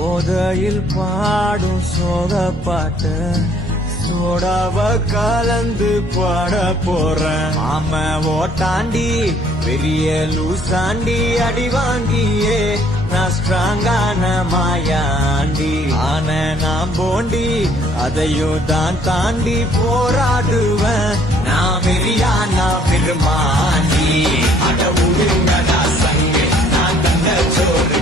போதையில் பாடும் சோக பாட்டு சோடாவ கலந்து பாட போறேன். ஆம ஓட்டாண்டி பெரிய லூசாண்டி அடி வாங்கியே நான் ஸ்ட்ராங்கான மாயாண்டி. ஆன நான் போண்டி அதையும் தான் தாண்டி போராடுவேன். நான் வெறியா நான் பெருமாண்டி. அட உருங்கடா சங்கு நான் தந்த சோறு